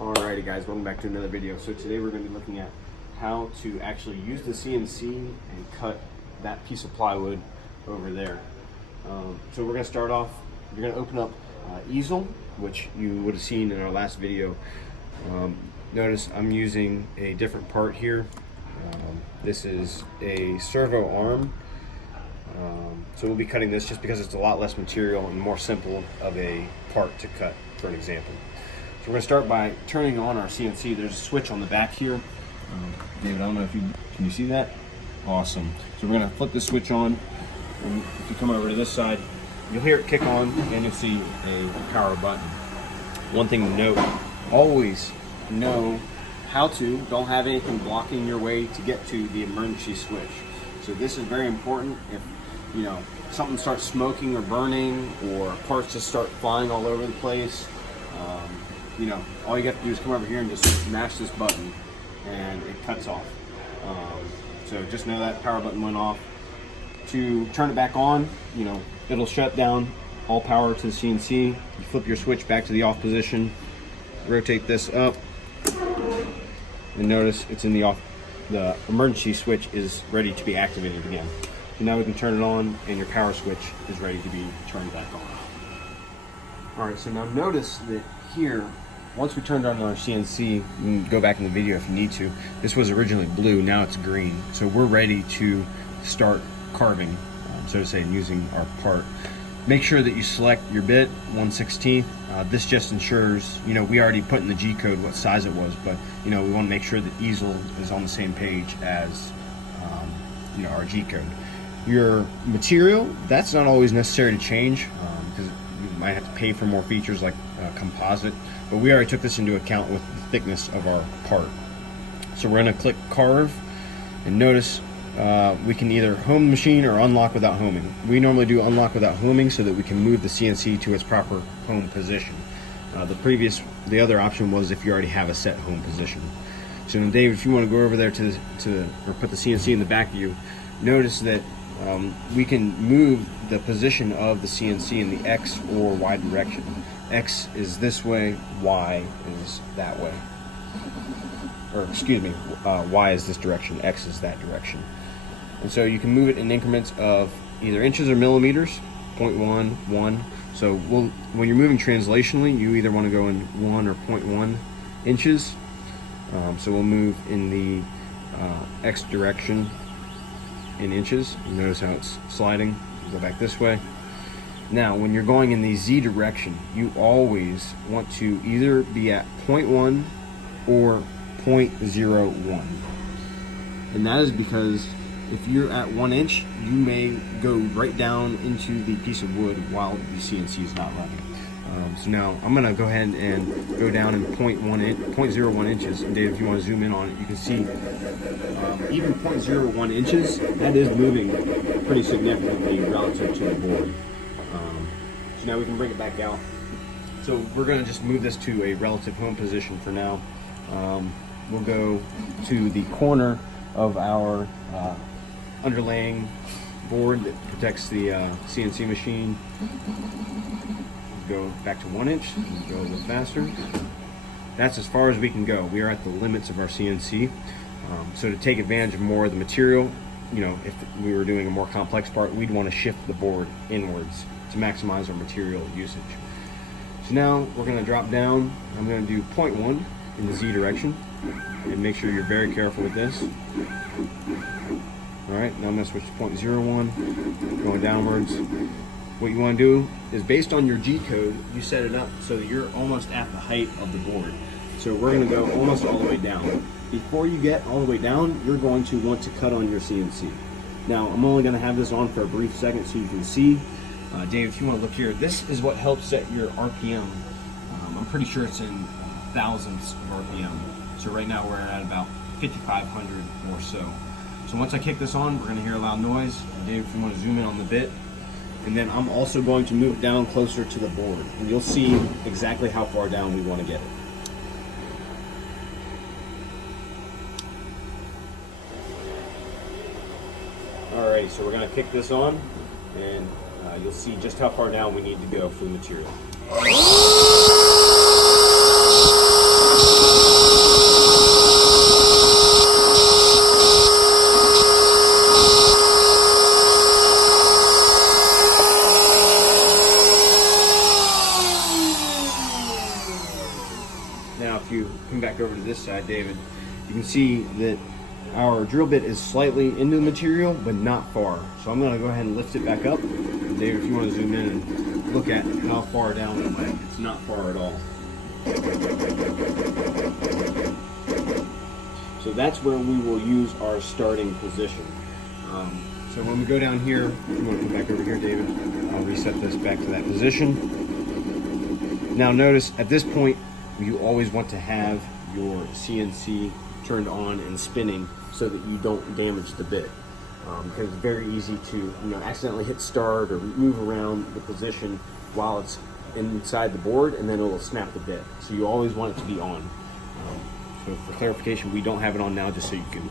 Alrighty guys, welcome back to another video. So today we're going to be looking at how to actually use the CNC and cut that piece of plywood over there. So we're going to start off, you're going to open up Easel, which you would have seen in our last video. Notice I'm using a different part here. This is a servo arm. So we'll be cutting this just because it's a lot less material and more simple of a part to cut, for an example. So we're going to start by turning on our CNC. There's a switch on the back here. David, I don't know if can you see that? Awesome. So we're going to flip the switch on, and if you come over to this side, you'll hear it kick on and you'll see a power button. One thing to note, always know how to, don't have anything blocking your way to get to the emergency switch. So this is very important. If something starts smoking or burning, or parts just start flying all over the place, all you have to do is come over here and just mash this button and it cuts off. So just know that power button went off. To turn it back on, it'll shut down all power to the CNC. You flip your switch back to the off position, rotate this up, and notice it's in the off. The emergency switch is ready to be activated again. So now we can turn it on and your power switch is ready to be turned back on. Alright, so now notice that here, once we turned on our CNC, you can go back in the video if you need to. This was originally blue, now it's green. So we're ready to start carving, so to say, and using our part. Make sure that you select your bit, 1/16. This just ensures, we already put in the G code what size it was, but we want to make sure that Easel is on the same page as our G code. Your material, that's not always necessary to change, because you might have to pay for more features like composite, but we already took this into account with the thickness of our part. So we're going to click carve, and notice we can either home the machine or unlock without homing. We normally do unlock without homing so that we can move the CNC to its proper home position. The other option was if you already have a set home position. So now, David, if you want to go over there or put the CNC in the back view, notice that we can move the position of the CNC in the X or Y direction. X is this way, Y is that way. Or excuse me, Y is this direction, X is that direction. And so you can move it in increments of either inches or millimeters, 0.1, 1. So when you're moving translationally, you either want to go in 1 or 0.1 inches. So we'll move in the X direction in inches. You notice how it's sliding. Go back this way. Now, when you're going in the Z direction, you always want to either be at 0.1 or 0.01. And that is because if you're at 1 inch, you may go right down into the piece of wood while the CNC is not running. So now I'm going to go ahead and go down in 0.01 inches. And Dave, if you want to zoom in on it, you can see even 0.01 inches, that is moving pretty significantly relative to the board. So now we can bring it back out. So we're going to just move this to a relative home position for now. We'll go to the corner of our underlaying board that protects the CNC machine. Go back to 1 inch, go a little faster. That's as far as we can go. We are at the limits of our CNC. So to take advantage of more of the material, if we were doing a more complex part, we'd want to shift the board inwards to maximize our material usage. So now we're going to drop down. I'm going to do 0.1 in the Z direction, and make sure you're very careful with this. Alright, now I'm going to switch to 0.01, going downwards. What you want to do is, based on your G code, you set it up so that you're almost at the height of the board. So we're going to go almost all the way down. Before you get all the way down, you're going to want to cut on your CNC. Now, I'm only going to have this on for a brief second so you can see. Dave, if you want to look here, this is what helps set your RPM. I'm pretty sure it's in thousandths of RPM. So right now we're at about 5,500 or so. So once I kick this on, we're going to hear a loud noise. Dave, if you want to zoom in on the bit. And then I'm also going to move it down closer to the board, and you'll see exactly how far down we want to get it. Alright, so we're going to kick this on, and you'll see just how far down we need to go for the material. Now if you come back over to this side, David, you can see that our drill bit is slightly into the material, but not far. So I'm going to go ahead and lift it back up. And David, if you want to zoom in and look at how far down it went, it's not far at all. So that's where we will use our starting position. So when we go down here, you want to come back over here, David, I'll reset this back to that position. Now notice at this point, you always want to have your CNC turned on and spinning so that you don't damage the bit. Because it's very easy to accidentally hit start or move around the position while it's inside the board, and then it will snap the bit. So you always want it to be on. So for clarification, we don't have it on now, just so you can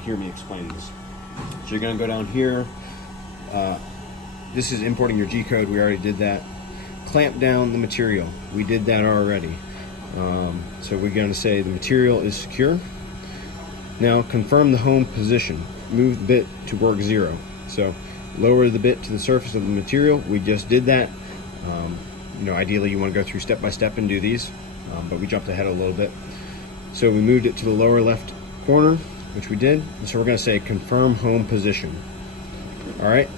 hear me explain this. So you're going to go down here. This is importing your G-code. We already did that. Clamp down the material. We did that already. So we're going to say the material is secure. Now confirm the home position. Move the bit to work 0. So lower the bit to the surface of the material. We just did that. Ideally you want to go through step by step and do these, but we jumped ahead a little bit. So we moved it to the lower left corner, which we did. And so we're going to say confirm home position. All right.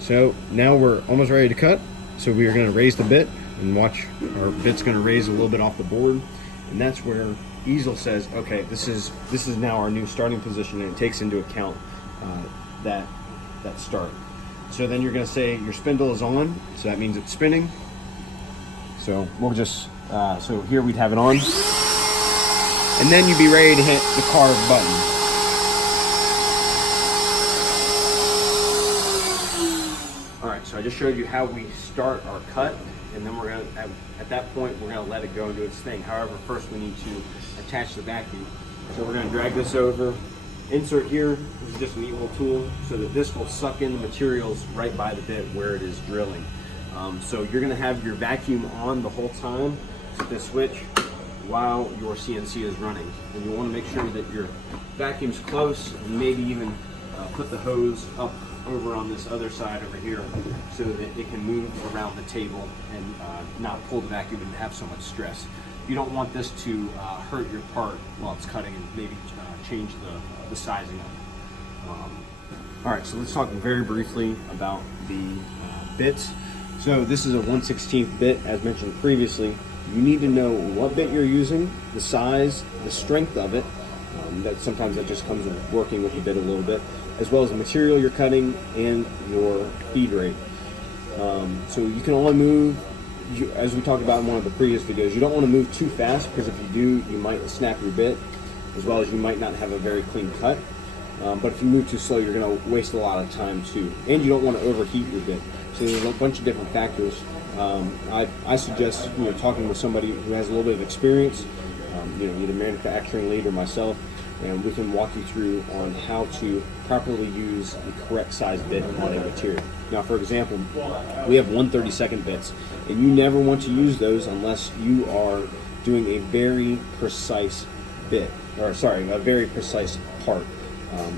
So now we're almost ready to cut. So we are going to raise the bit, and watch, our bit's going to raise a little bit off the board, and that's where Easel says, okay, this is now our new starting position, and it takes into account that start. So then you're going to say your spindle is on, so that means it's spinning. So we'll just so here we'd have it on, and then you'd be ready to hit the carve button. So I just showed you how we start our cut, and then we're going to, at that point, we're going to let it go and do its thing. However, first we need to attach the vacuum. So we're going to drag this over, insert here. This is just an Easel tool, so that this will suck in the materials right by the bit where it is drilling. So you're going to have your vacuum on the whole time, so this switch, while your CNC is running. And you want to make sure that your vacuum's close, and maybe even put the hose up over on this other side over here so that it can move around the table and not pull the vacuum and have so much stress. You don't want this to hurt your part while it's cutting, and maybe change the sizing of it. All right, so let's talk very briefly about the bits. So this is a 1/16 bit, as mentioned previously. You need to know what bit you're using, the size, the strength of it. Sometimes that just comes with working with the bit a little bit, as well as the material you're cutting and your feed rate. So you can only move, as we talked about in one of the previous videos, you don't want to move too fast, because if you do, you might snap your bit, as well as you might not have a very clean cut. But if you move too slow, you're going to waste a lot of time too, and you don't want to overheat your bit. So there's a bunch of different factors. I suggest talking with somebody who has a little bit of experience, either manufacturing lead or myself, and we can walk you through on how to properly use the correct size bit on a material. Now, for example, we have 1/32 bits, and you never want to use those unless you are doing a very precise bit, or a very precise part,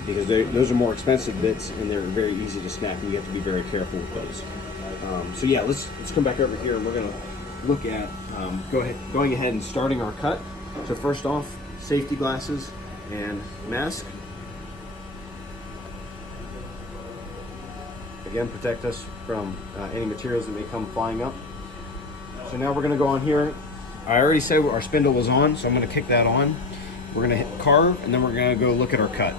because those are more expensive bits and they're very easy to snap, and you have to be very careful with those. So yeah, let's come back over here, and we're going to look at going ahead and starting our cut. So first off, safety glasses and mask. Again, protect us from any materials that may come flying up. So now we're going to go on here. I already said our spindle was on, so I'm going to kick that on. We're going to hit carve, and then we're going to go look at our cut.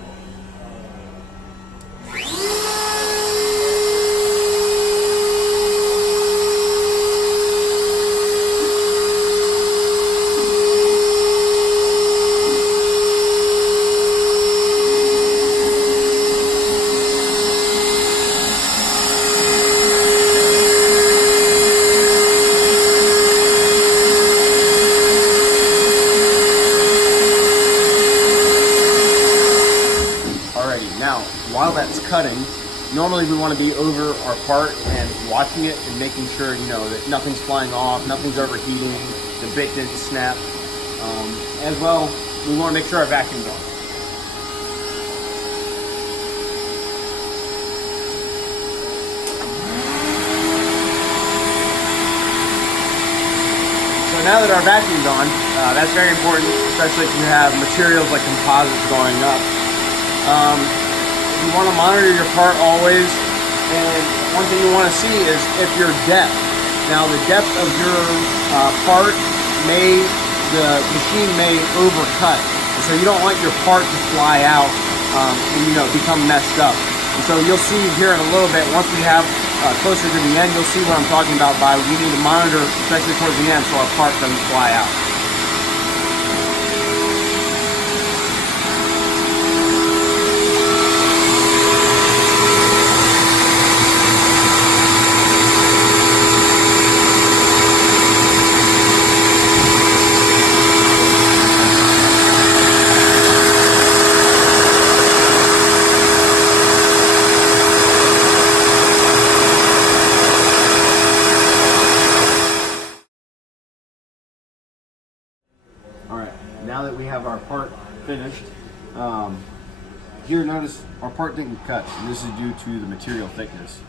Now, while that's cutting, normally we want to be over our part and watching it and making sure, that nothing's flying off, nothing's overheating, the bit didn't snap. As well, we want to make sure our vacuum's on. So now that our vacuum's on, that's very important, especially if you have materials like composites going up. You want to monitor your part always, and one thing you want to see is if your depth. Now the depth of your part the machine may overcut, so you don't want your part to fly out and become messed up. And so you'll see here in a little bit, once we have closer to the end, you'll see what I'm talking about by we need to monitor, especially towards the end, so our part doesn't fly out. Now that we have our part finished, here notice our part didn't cut, and this is due to the material thickness.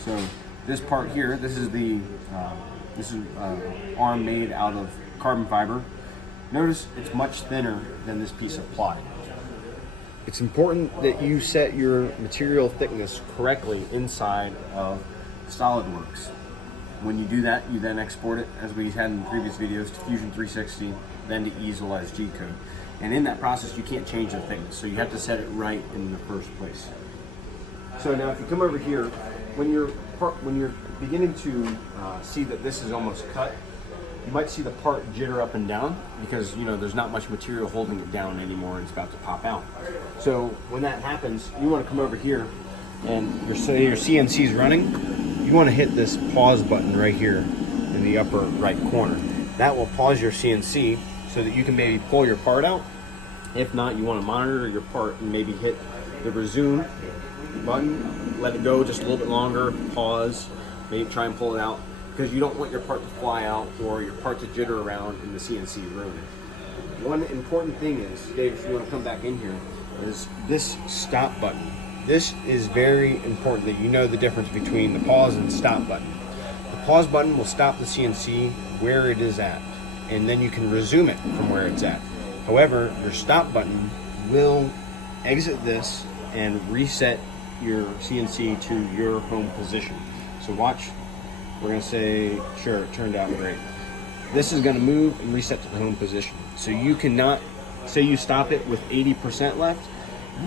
So this part here, this is arm made out of carbon fiber. Notice it's much thinner than this piece of ply. It's important that you set your material thickness correctly inside of SolidWorks. When you do that, you then export it, as we had in previous videos, to Fusion 360, then to Easel as G-code. And in that process, you can't change the thickness, so you have to set it right in the first place. So now if you come over here, when you're beginning to see that this is almost cut, you might see the part jitter up and down because there's not much material holding it down anymore and it's about to pop out. So when that happens, you want to come over here and your CNC is running. You want to hit this pause button right here in the upper right corner. That will pause your CNC so that you can maybe pull your part out. If not, you want to monitor your part and maybe hit the resume button, let it go just a little bit longer, pause, maybe try and pull it out, because you don't want your part to fly out or your part to jitter around in the CNC room. One important thing is, Dave, if you want to come back in here, is this stop button. This is very important that you know the difference between the pause and stop button. The pause button will stop the CNC where it is at, and then you can resume it from where it's at. However, your stop button will exit this and reset your CNC to your home position. So watch, we're gonna say, sure, it turned out great. This is gonna move and reset to the home position. So you cannot, say you stop it with 80% left,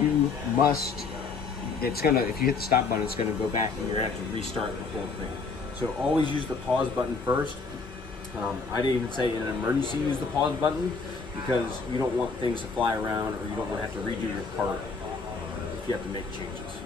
you must, if you hit the stop button, it's gonna go back and you're gonna have to restart the whole thing. So always use the pause button first. I didn't even say in an emergency use the pause button because you don't want things to fly around or you don't want to have to redo your part if you have to make changes.